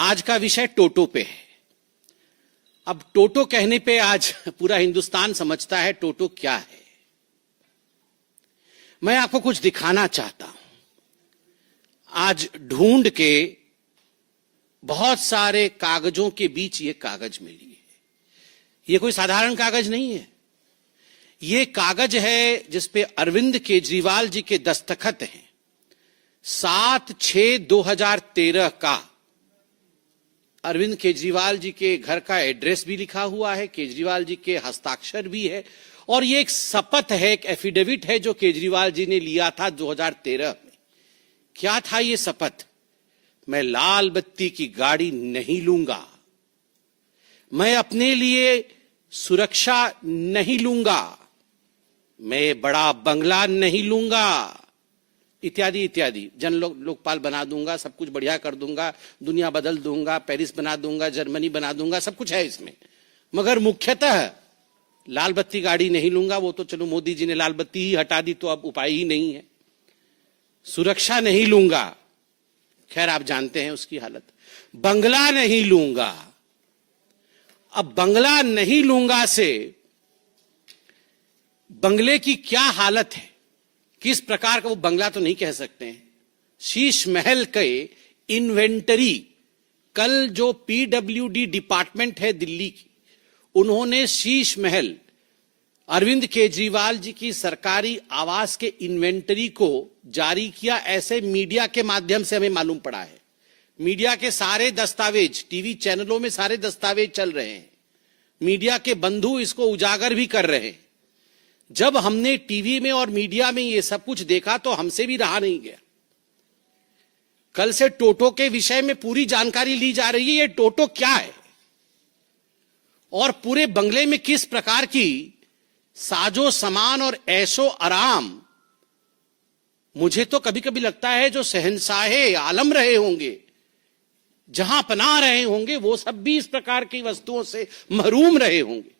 आज का विषय टोटो पे है। अब टोटो कहने पे आज पूरा हिंदुस्तान समझता है टोटो क्या है। मैं आपको कुछ दिखाना चाहता हूं। आज ढूंढ के बहुत सारे कागजों के बीच ये कागज मिली है। ये कोई साधारण कागज नहीं है। ये कागज है जिसपे अरविंद केजरीवाल जी के दस्तखत हैं। 7/6/2013 का अरविंद केजरीवाल जी के घर का एड्रेस भी लिखा हुआ है, केजरीवाल जी के हस्ताक्षर भी है, और ये एक शपथ है, एक एफिडेविट है जो केजरीवाल जी ने लिया था 2013 में। क्या था ये शपथ? मैं लाल बत्ती की गाड़ी नहीं लूंगा, मैं अपने लिए सुरक्षा नहीं लूंगा, मैं बड़ा बंगला नहीं लूंगा, इत्यादि इत्यादि। लोकपाल बना दूंगा, सब कुछ बढ़िया कर दूंगा, दुनिया बदल दूंगा, पेरिस बना दूंगा, जर्मनी बना दूंगा, सब कुछ है इसमें। मगर मुख्यतः लाल बत्ती गाड़ी नहीं लूंगा। वो तो चलो मोदी जी ने लाल बत्ती ही हटा दी तो अब उपाय ही नहीं है। सुरक्षा नहीं लूंगा, खैर आप जानते हैं उसकी हालत। बंगला नहीं लूंगा। अब बंगला नहीं लूंगा से बंगले की क्या हालत है, किस प्रकार का वो बंगला तो नहीं कह सकते हैं। शीश महल के इन्वेंटरी, कल जो पीडब्ल्यूडी डिपार्टमेंट है दिल्ली की, उन्होंने शीश महल अरविंद केजरीवाल जी की सरकारी आवास के इन्वेंटरी को जारी किया। ऐसे मीडिया के माध्यम से हमें मालूम पड़ा है। मीडिया के सारे दस्तावेज, टीवी चैनलों में सारे दस्तावेज चल रहे हैं। मीडिया के बंधु इसको उजागर भी कर रहे हैं। जब हमने टीवी में और मीडिया में ये सब कुछ देखा तो हमसे भी रहा नहीं गया। कल से टोटो के विषय में पूरी जानकारी ली जा रही है। ये टोटो क्या है और पूरे बंगले में किस प्रकार की साजो सामान और ऐशो आराम। मुझे तो कभी कभी लगता है जो शहंशाहे आलम रहे होंगे, जहां पनाह रहे होंगे, वो सब भी इस प्रकार की वस्तुओं से महरूम रहे होंगे।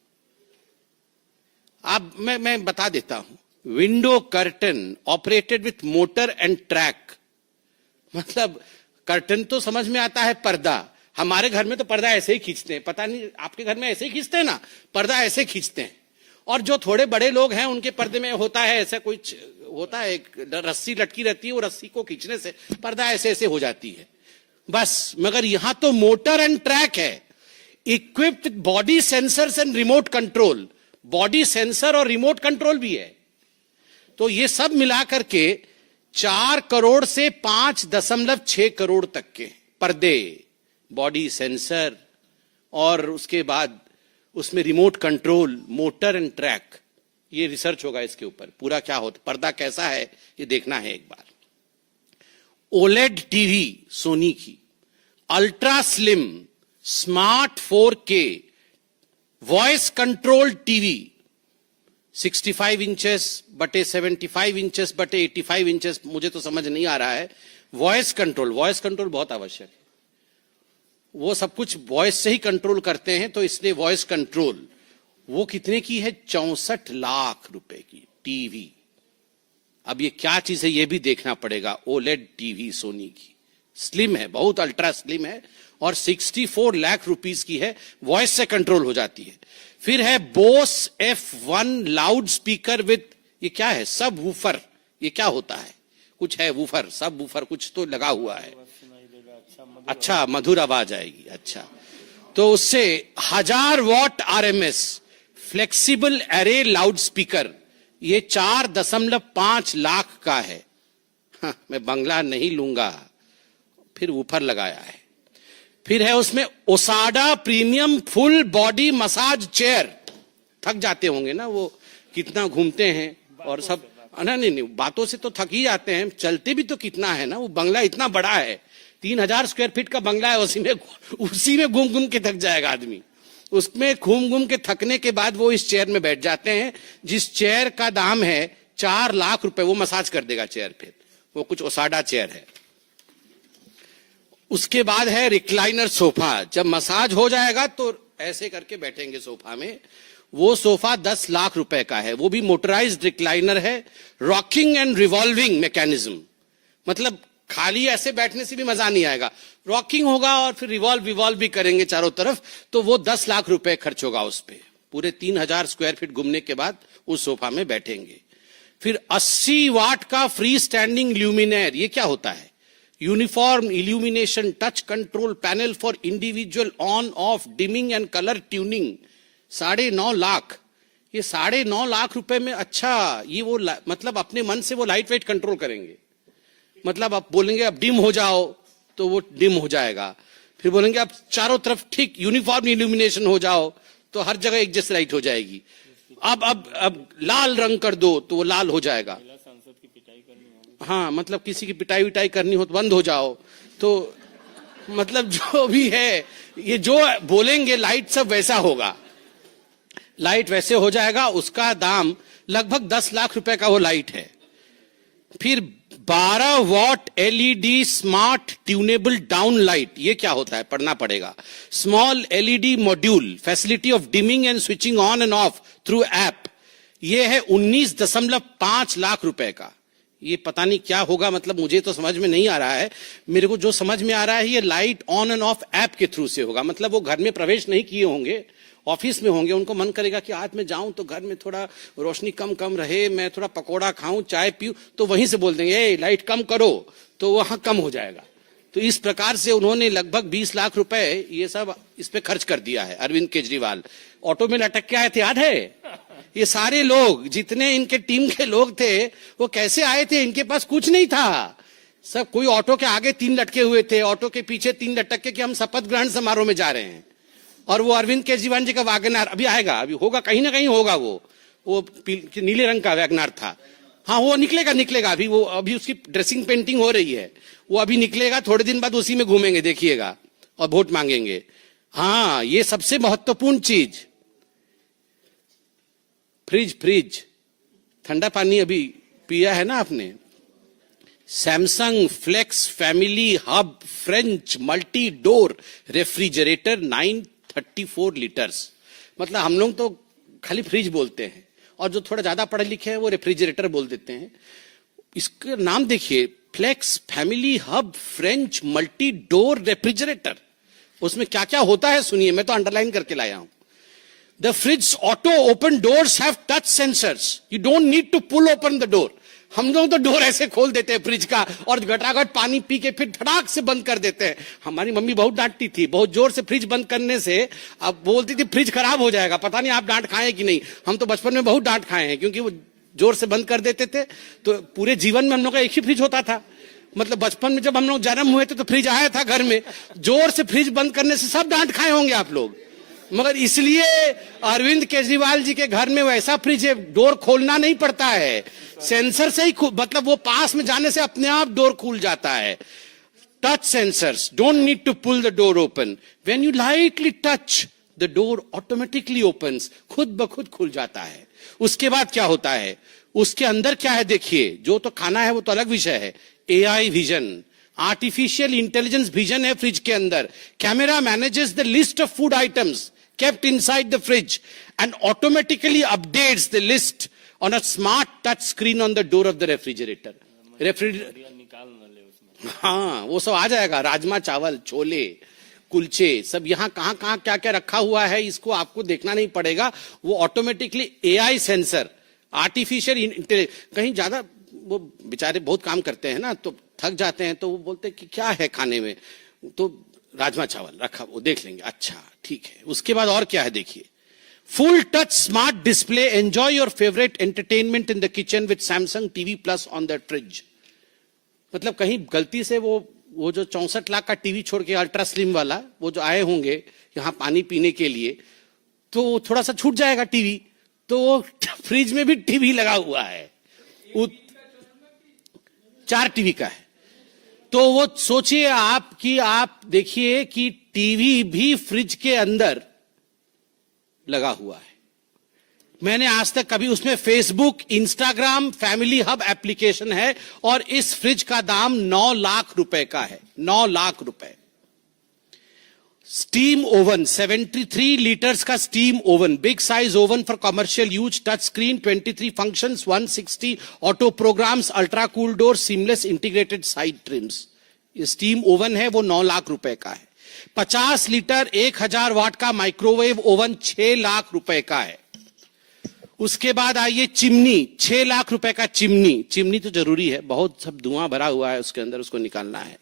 अब मैं बता देता हूं। Window curtain operated with motor and track. मतलब कर्टन तो समझ में आता है, पर्दा। हमारे घर में तो पर्दा ऐसे ही खींचते हैं, पता नहीं आपके घर में ऐसे ही खींचते हैं ना, पर्दा ऐसे खींचते हैं। और जो थोड़े बड़े लोग हैं उनके पर्दे में होता है ऐसा कुछ होता है, एक रस्सी लटकी रहती है, वो रस्सी को खींचने से पर्दा ऐसे ऐसे हो जाती है बस। मगर यहां तो मोटर एंड ट्रैक है, equipped body sensors and remote control. Body sensor और रिमोट कंट्रोल भी है। तो ये सब मिलाकर के 4 करोड़ से 5.6 करोड़ तक के पर्दे, बॉडी सेंसर और उसके बाद उसमें remote control, motor and track. ये रिसर्च होगा इसके ऊपर पूरा क्या होता, पर्दा कैसा है ये देखना है एक बार। ओलेड टीवी सोनी की, ultra slim smart 4K voice control TV 65 inches बटे 75 इंचेस बटे 85 इंचेस। मुझे तो समझ नहीं आ रहा है। वॉइस कंट्रोल बहुत आवश्यक है। वो सब कुछ वॉइस से ही कंट्रोल करते हैं, तो इसलिए वॉइस कंट्रोल। वो कितने की है? 64 लाख रुपए की टीवी। अब ये क्या चीज है ये भी देखना पड़ेगा। ओलेड टीवी सोनी की, स्लिम है, बहुत अल्ट्रा स्लिम है और 64 लाख रुपीस की है, वॉइस से कंट्रोल हो जाती है। फिर है Bose F1 loud speaker with, ये क्या है? सब वूफर। ये क्या होता है? कुछ है वूफर, सब वूफर कुछ तो लगा हुआ है। अच्छा, मधुर आवाज आएगी। अच्छा, तो उससे 1000 what RMS flexible array loud speaker, ये 4.5 लाख का है। हाँ, मैं बंगला नहीं लूंगा। फिर वूफर लगाया है। फिर है उसमें ओसाडा premium full body massage chair. थक जाते होंगे ना वो, कितना घूमते हैं और सब। नहीं, बातों से तो थक ही जाते हैं, चलते भी तो कितना है ना। वो बंगला इतना बड़ा है, 3000 स्क्वायर फीट का बंगला है, उसी में घूम घूम के थक जाएगा आदमी। उसमें घूम घूम के थकने के बाद वो इस चेयर में बैठ जाते हैं, जिस चेयर का दाम है 4 लाख रुपए। वो मसाज कर देगा चेयर। फिर वो कुछ ओसाडा चेयर है। उसके बाद है रिक्लाइनर सोफा। जब मसाज हो जाएगा तो ऐसे करके बैठेंगे सोफा में। वो सोफा 10 लाख रुपए का है। वो भी मोटराइज्ड रिक्लाइनर है, रॉकिंग एंड रिवॉल्विंग मैकेनिज्म। मतलब खाली ऐसे बैठने से भी मजा नहीं आएगा, रॉकिंग होगा और फिर रिवॉल्व भी करेंगे चारों तरफ, तो वो 10 लाख रुपए खर्च होगा उस पे। पूरे 3000 स्क्वायर फीट घूमने के बाद उस सोफा में बैठेंगे। फिर 80 वाट का फ्री स्टैंडिंग ल्यूमिनेयर, ये क्या होता है? Uniform illumination touch control panel for individual on off dimming and colour tuning, 9.5 lakh. ये 9.5 लाख रुपए में, अच्छा ये वो मतलब अपने मन से वो लाइट वेट कंट्रोल करेंगे। मतलब आप बोलेंगे अब डिम हो जाओ तो वो डिम हो जाएगा, फिर बोलेंगे अब चारों तरफ ठीक यूनिफॉर्म इल्यूमिनेशन हो जाओ तो हर जगह एक जैसी लाइट हो जाएगी। अब लाल रंग कर दो तो वो लाल हो जाएगा। हाँ, मतलब किसी की पिटाई विटाई करनी हो तो बंद हो जाओ। तो मतलब जो भी है, ये जो बोलेंगे लाइट सब वैसा होगा, लाइट वैसे हो जाएगा। उसका दाम लगभग 10 लाख रुपए का वो लाइट है। फिर 12 what LED smart tunable down light, ये क्या होता है पढ़ना पड़ेगा। Small LED module facility of dimming and switching on end of through app, ये है 19.5 लाख रुपए का। ये पता नहीं क्या होगा, मतलब मुझे तो समझ में नहीं आ रहा है। मेरे को जो समझ में आ रहा है ये light on end of app के थ्रू से होगा। मतलब वो घर में प्रवेश नहीं किए होंगे, ऑफिस में होंगे, उनको मन करेगा कि आज मैं जाऊं तो घर में थोड़ा रोशनी कम रहे, मैं थोड़ा पकोड़ा खाऊं, चाय पीऊं, तो वहीं से बोल देंगे ए लाइट कम करो, तो वहां कम हो जाएगा। तो इस प्रकार से उन्होंने लगभग 20 लाख रुपए ये सब इस पे खर्च कर दिया है अरविंद केजरीवाल। ऑटो में लटक के आए थे, याद है? ये सारे लोग जितने इनके टीम के लोग थे वो कैसे आए थे? इनके पास कुछ नहीं था, सब कोई ऑटो के आगे 3 लटके हुए थे, ऑटो के पीछे 3 लटक के कि हम शपथ ग्रहण समारोह में जा रहे हैं। और वो अरविंद केजरीवाल जी का वैगनआर अभी आएगा, अभी होगा, कहीं ना कहीं होगा। वो नीले रंग का वैगनआर था। हाँ, वो निकलेगा अभी उसकी ड्रेसिंग पेंटिंग हो रही है, वो अभी निकलेगा, थोड़े दिन बाद उसी में घूमेंगे, देखिएगा, और वोट मांगेंगे। हाँ, ये सबसे महत्वपूर्ण चीज, फ्रिज ठंडा पानी अभी पिया है ना आपने। Samsung flex family hub French multi door refrigerator 934 litres. मतलब हम लोग तो खाली फ्रिज बोलते हैं और जो थोड़ा ज्यादा पढ़े लिखे हैं वो रेफ्रिजरेटर बोल देते हैं। इसका नाम देखिए, flex family hub French multi door refrigerator. उसमें क्या क्या होता है सुनिए, मैं तो अंडरलाइन करके लाया हूं। The fridge auto open doors have touch sensors. You don't need to pull open the door. हम लोग तो डोर ऐसे खोल देते हैं फ्रिज का और घटाघट पानी पी के फिर धड़ाक से बंद कर देते हैं। हमारी मम्मी बहुत डांटती थी, बहुत जोर से फ्रिज बंद करने से। अब बोलती थी फ्रिज खराब हो जाएगा। पता नहीं आप डांट खाए कि नहीं, हम तो बचपन में बहुत डांट खाए हैं, क्योंकि वो जोर से बंद कर देते थे। तो पूरे जीवन में हम लोग का एक ही फ्रिज होता था। मतलब बचपन में जब हम लोग जन्म हुए थे तो फ्रिज आया था घर में, जोर से फ्रिज बंद करने से सब डांट खाए होंगे आप लोग। मगर इसलिए अरविंद केजरीवाल जी के घर में वैसा फ्रिज है, डोर खोलना नहीं पड़ता है, सेंसर से ही मतलब वो पास में जाने से अपने आप डोर खुल जाता है। Touch sensors, don't need to pull the door open, when you lightly touch the door automatically opens, खुद ब खुद खुल जाता है। उसके बाद क्या होता है, उसके अंदर क्या है देखिए, जो तो खाना है वो तो अलग विषय है। AI vision, artificial intelligence vision है फ्रिज के अंदर। Camera manages the list of food items kept inside the fridge and automatically updates the list on a smart touch screen on the door of the refrigerator. हाँ, वो सब आ जाएगा, राजमा चावल, छोले, कुलचे, सब यहाँ कहाँ कहाँ क्या क्या रखा हुआ है, इसको आपको देखना नहीं पड़ेगा। वो automatically AI sensor, artificial intelligence. कहीं ज्यादा वो बेचारे बहुत काम करते हैं ना, तो थक जाते हैं, तो वो बोलते हैं कि क्या है खाने में, तो राजमा चावल रखा, वो देख लेंगे, अच्छा ठीक है। उसके बाद और क्या है देखिए, full touch smart display, enjoy your favourite entertainment in the kitchen with Samsung TV plus on the fridge. मतलब कहीं गलती से वो जो 64 लाख का टीवी छोड़ के अल्ट्रा स्लिम वाला वो जो आए होंगे यहाँ पानी पीने के लिए, तो थोड़ा सा छूट जाएगा टीवी, तो फ्रिज में भी टीवी लगा हुआ है, 4 टीवी का है। तो वो सोचिए आप कि आप देखिए कि टीवी भी फ्रिज के अंदर लगा हुआ है। मैंने आज तक कभी उसमें Facebook, Instagram, family hub application है, और इस फ्रिज का दाम 9 लाख रुपए का है, 9 लाख रुपए। स्टीम ओवन 73 लीटर्स का steam oven, big size oven for commercial use, touch screen, 23 functions, 160 auto programmes, ultra cool door, seamless integrated side trims. ये स्टीम ओवन है वो 9 लाख रुपए का है। 50 लीटर 1000 वाट का माइक्रोवेव ओवन 6 लाख रुपए का है। उसके बाद आइए चिमनी, 6 लाख रुपए का चिमनी। चिमनी तो जरूरी है, बहुत सब धुआं भरा हुआ है उसके अंदर, उसको निकालना है।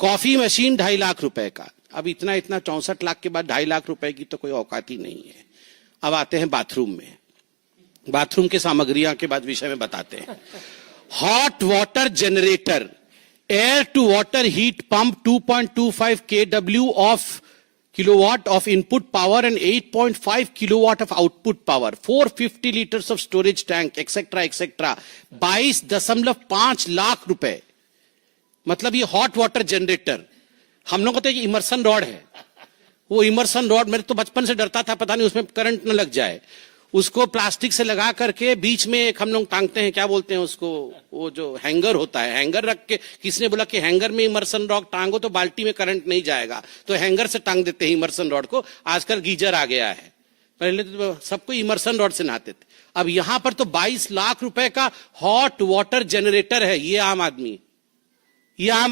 कॉफी मशीन 2.5 लाख रुपए का। अब इतना 64 लाख के बाद 2.5 लाख रुपए की तो कोई औकात ही नहीं है। अब आते हैं बाथरूम में। बाथरूम के सामग्रियां के बाद विषय में बताते हैं। Hot water generator, air to water heat pump, 2.25 kW of kilowatt of input power and 8.5 kilowatt of output power, 450 liters of storage tank, etc. etc. 22.5 lakh रुपए। मतलब ये हॉट वाटर जनरेटर। हम लोगों को तो ये इमर्सन रॉड है, वो इमर्सन रॉड मेरे तो बचपन से डरता था, पता नहीं उसमें करंट न लग जाए। उसको प्लास्टिक से लगा करके बीच में एक हम लोग टांगते हैं, क्या बोलते हैं उसको, वो जो हैंगर होता है, हैंगर रख के, किसने बोला कि हैंगर में इमर्सन रॉड टांगो तो बाल्टी में करंट नहीं जाएगा, तो हैंगर से टांग देते हैं इमर्सन रॉड को। आजकल गीजर आ गया है, पहले तो सबको इमर्सन रॉड से नहाते थे। अब यहां पर तो 22 लाख रुपए का हॉट वाटर जनरेटर है। ये आम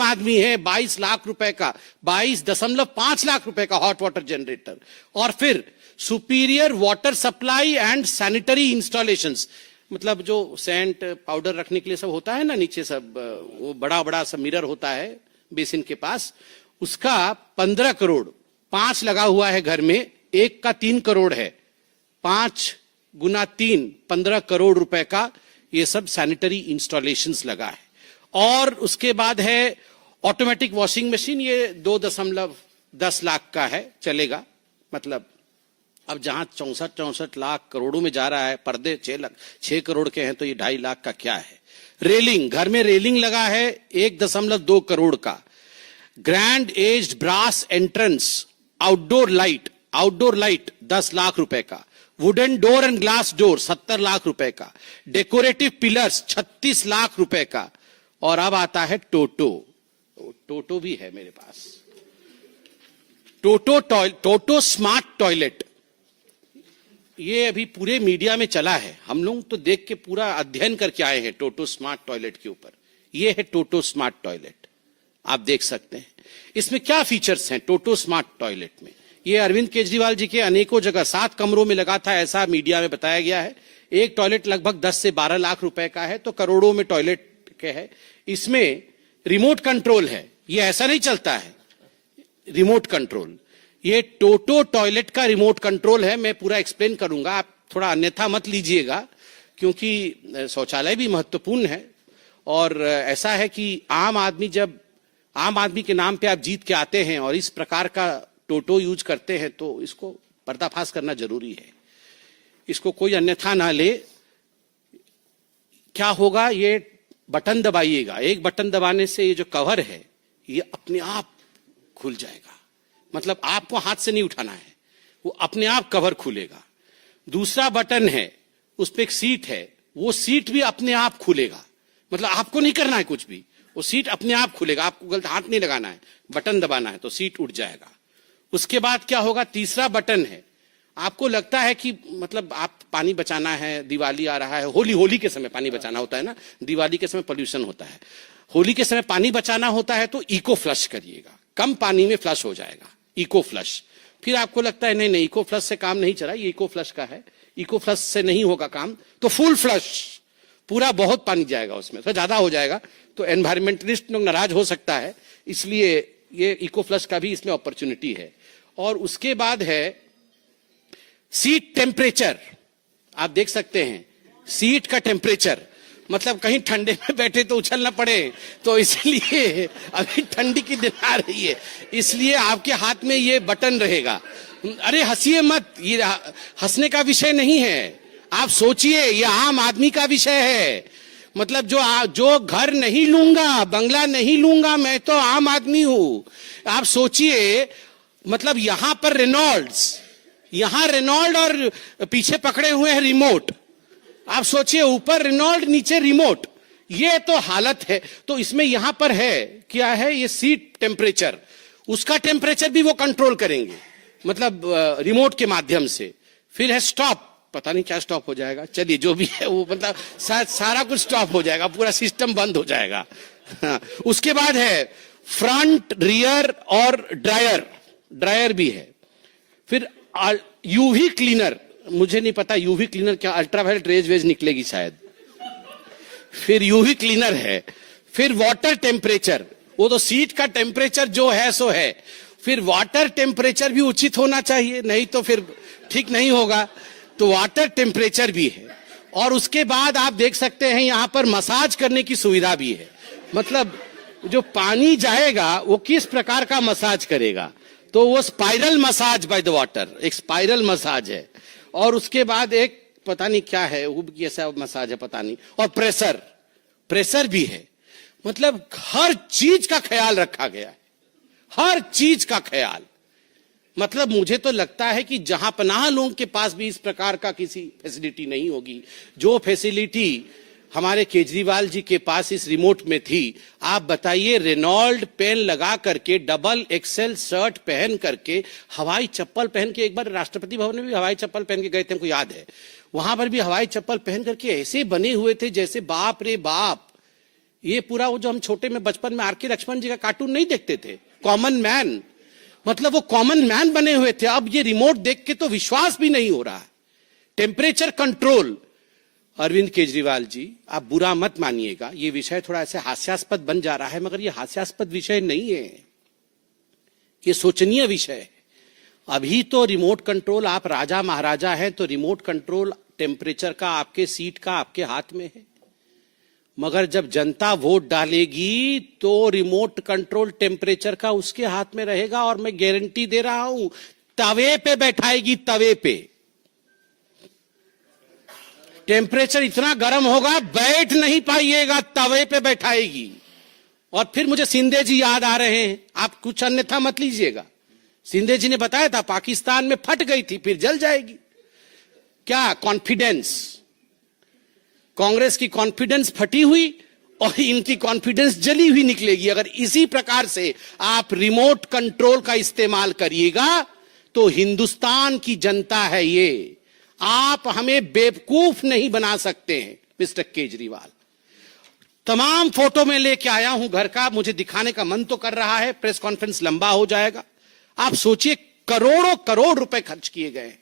आदमी है, 22 लाख रुपए का, 22.5 लाख रुपए का हॉट वाटर जनरेटर। और फिर superior water supply and sanitary installations, मतलब जो सेंट पाउडर रखने के लिए सब होता है ना नीचे, सब वो बड़ा बड़ा सब मिरर होता है बेसिन के पास, उसका 15 करोड़। 5 लगा हुआ है घर में, एक का 3 करोड़ है, 5 गुना 3 15 करोड़ रुपए का ये सब सैनिटरी इंस्टॉलेशंस लगा है। और उसके बाद है ऑटोमेटिक वॉशिंग मशीन, ये 2.10 लाख का है, चलेगा। मतलब अब जहां 64 लाख करोड़ों में जा रहा है, पर्दे 6 करोड़ के हैं, तो ये 2.5 लाख का क्या है। रेलिंग, घर में रेलिंग लगा है 1.2 करोड़ का। Grand aged brass entrance, outdoor light 10 lakh रुपए का। Wooden door and glass door 70 lakh रुपए का। डेकोरेटिव पिलर्स 36 लाख रुपए का। और अब आता है टोटो भी है मेरे पास। टोटो स्मार्ट टॉयलेट, ये अभी पूरे मीडिया में चला है, हम लोग तो देख के पूरा अध्ययन करके आए हैं टोटो स्मार्ट टॉयलेट के ऊपर। ये है टोटो स्मार्ट टॉयलेट, आप देख सकते हैं। इसमें क्या फीचर्स हैं टोटो स्मार्ट टॉयलेट में। ये अरविंद केजरीवाल जी के अनेकों जगह 7 कमरों में लगा था, ऐसा मीडिया में बताया गया है। एक टॉयलेट लगभग 10 से 12 लाख रुपए का है, तो करोड़ों में टॉयलेट के है। इसमें रिमोट कंट्रोल है, ये ऐसा नहीं चलता है, रिमोट कंट्रोल। ये टोटो टॉयलेट का रिमोट कंट्रोल है। मैं पूरा एक्सप्लेन करूंगा, आप थोड़ा अन्यथा मत लीजिएगा, क्योंकि शौचालय भी महत्वपूर्ण है। और ऐसा है कि आम आदमी के नाम पे आप जीत के आते हैं और इस प्रकार का टोटो यूज करते हैं, तो इसको पर्दाफाश करना जरूरी है। इसको कोई अन्यथा ना ले। क्या होगा, ये बटन दबाइएगा, एक बटन दबाने से ये जो कवर है ये अपने आप खुल जाएगा। मतलब आपको हाथ से नहीं उठाना है, वो अपने आप कवर खुलेगा। दूसरा बटन है, उस पर एक सीट है, वो सीट भी अपने आप खुलेगा। मतलब आपको नहीं करना है कुछ भी, वो सीट अपने आप खुलेगा, आपको गलत हाथ नहीं लगाना है, बटन दबाना है तो सीट उठ जाएगा। उसके बाद क्या होगा, तीसरा बटन है। आपको लगता है कि मतलब आप पानी बचाना है, दिवाली आ रहा है, होली के समय पानी बचाना होता है ना, दिवाली के समय पोल्यूशन होता है, होली के समय पानी बचाना होता है, तो इको फ्लश करिएगा, कम पानी में फ्लश हो जाएगा, इको फ्लश। फिर आपको लगता है नहीं इको फ्लश से काम नहीं चला, ये इको फ्लश का है, इको फ्लश से नहीं होगा काम, तो फुल फ्लश, पूरा बहुत पानी जाएगा उसमें, तो ज्यादा हो जाएगा, तो एनवायरमेंटलिस्ट लोग नाराज हो सकता है, इसलिए ये इको फ्लश का भी इसमें अपॉर्चुनिटी है। और उसके बाद है सीट टेम्परेचर, आप देख सकते हैं सीट का टेम्परेचर, मतलब कहीं ठंडे में बैठे तो उछल ना पड़े, तो इसलिए अभी ठंडी की दिन आ रही है, इसलिए आपके हाथ में ये बटन रहेगा। अरे हंसिए मत, ये हंसने का विषय नहीं है, आप सोचिए, ये आम आदमी का विषय है। मतलब जो घर नहीं लूंगा, बंगला नहीं लूंगा, मैं तो आम आदमी हूं। आप सोचिए, मतलब यहां पर रेनॉल्ड और पीछे पकड़े हुए हैं रिमोट, आप सोचिए, ऊपर रेनॉल्ड नीचे रिमोट, ये तो हालत है। तो इसमें यहां पर है क्या है, ये सीट टेम्परेचर, उसका टेम्परेचर भी वो कंट्रोल करेंगे, मतलब रिमोट के माध्यम से। फिर है स्टॉप, पता नहीं क्या स्टॉप हो जाएगा, चलिए जो भी है वो, मतलब सारा कुछ स्टॉप हो जाएगा, पूरा सिस्टम बंद हो जाएगा। हाँ, उसके बाद है फ्रंट, रियर और ड्रायर भी है। फिर यूवी क्लीनर, मुझे नहीं पता यूवी क्लीनर क्या, अल्ट्रावायलेट रेज वेज निकलेगी शायद। फिर यूवी क्लीनर है। फिर वाटर टेम्परेचर, वो तो सीट का टेम्परेचर जो है सो है। फिर वाटर टेम्परेचर भी उचित होना चाहिए, नहीं तो फिर ठीक नहीं होगा, तो वाटर टेम्परेचर भी है। और उसके बाद आप देख सकते हैं यहां पर मसाज करने की सुविधा भी है, मतलब जो पानी जाएगा वो किस प्रकार का मसाज करेगा, तो वो spiral massage by the water, एक स्पाइरल मसाज है। और उसके बाद एक पता नहीं क्या है, वो कैसा मसाज है पता नहीं। और प्रेशर भी है, मतलब हर चीज का ख्याल रखा गया है, हर चीज का ख्याल। मतलब मुझे तो लगता है कि जहां पनाह लोगों के पास भी इस प्रकार का किसी फैसिलिटी नहीं होगी, जो फैसिलिटी हमारे केजरीवाल जी के पास इस रिमोट में थी। आप बताइए, रेनॉल्ड पेन लगा करके, डबल एक्सेल शर्ट पहन करके, हवाई चप्पल पहन के, एक बार राष्ट्रपति भवन में भी हवाई चप्पल पहन के गए थे, हमको याद है, वहां पर भी हवाई चप्पल पहन करके ऐसे बने हुए थे जैसे बाप रे बाप। ये पूरा वो जो हम छोटे में बचपन में आर.के. लक्ष्मण जी का कार्टून नहीं देखते थे, कॉमन मैन, मतलब वो कॉमन मैन बने हुए थे। अब ये रिमोट देख के तो विश्वास भी नहीं हो रहा है। टेम्परेचर कंट्रोल, अरविंद केजरीवाल जी आप बुरा मत मानिएगा, ये विषय थोड़ा ऐसे हास्यास्पद बन जा रहा है, मगर ये हास्यास्पद विषय नहीं है, ये सोचनीय विषय है। अभी तो रिमोट कंट्रोल, आप राजा महाराजा हैं तो रिमोट कंट्रोल टेम्परेचर का आपके सीट का आपके हाथ में है, मगर जब जनता वोट डालेगी तो रिमोट कंट्रोल टेम्परेचर का उसके हाथ में रहेगा। और मैं गारंटी दे रहा हूं, तवे पे बैठाएगी, तवे पे टेम्परेचर इतना गर्म होगा बैठ नहीं पाइएगा, तवे पे बैठाएगी। और फिर मुझे सिंधे जी याद आ रहे हैं, आप कुछ अन्यथा मत लीजिएगा। सिंधे जी ने बताया था पाकिस्तान में फट गई थी, फिर जल जाएगी। क्या कॉन्फिडेंस, कांग्रेस की कॉन्फिडेंस फटी हुई और इनकी कॉन्फिडेंस जली हुई निकलेगी। अगर इसी प्रकार से आप रिमोट कंट्रोल का इस्तेमाल करिएगा तो हिंदुस्तान की जनता है ये, आप हमें बेवकूफ नहीं बना सकते हैं मिस्टर केजरीवाल। तमाम फोटो में लेके आया हूं घर का, मुझे दिखाने का मन तो कर रहा है, प्रेस कॉन्फ्रेंस लंबा हो जाएगा। आप सोचिए, करोड़ों करोड़ रुपए खर्च किए गए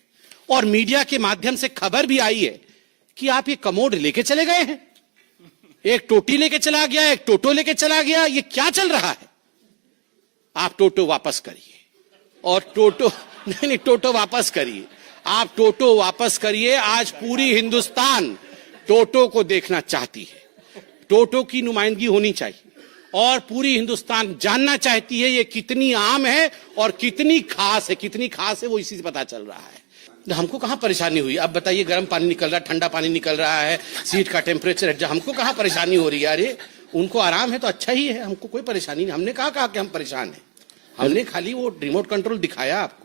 और मीडिया के माध्यम से खबर भी आई है कि आप ये कमोड लेके चले गए हैं, एक टोटी लेके चला गया, एक टोटो लेके चला गया, ये क्या चल रहा है? आप टोटो वापस करिए, और टोटो नहीं, टोटो वापस करिए, आप टोटो वापस करिए। आज पूरी हिंदुस्तान टोटो को देखना चाहती है, टोटो की नुमाइंदगी होनी चाहिए, और पूरी हिंदुस्तान जानना चाहती है ये कितनी आम है और कितनी खास है। कितनी खास है वो इसी से पता चल रहा है। हमको कहां परेशानी हुई? अब बताइए, गर्म पानी निकल रहा है, ठंडा पानी निकल रहा है, सीट का टेम्परेचर है, हमको कहां परेशानी हो रही है? अरे उनको आराम है तो अच्छा ही है, हमको कोई परेशानी नहीं। हमने कहा कि हम परेशान हैं, हमने खाली वो रिमोट कंट्रोल दिखाया आपको।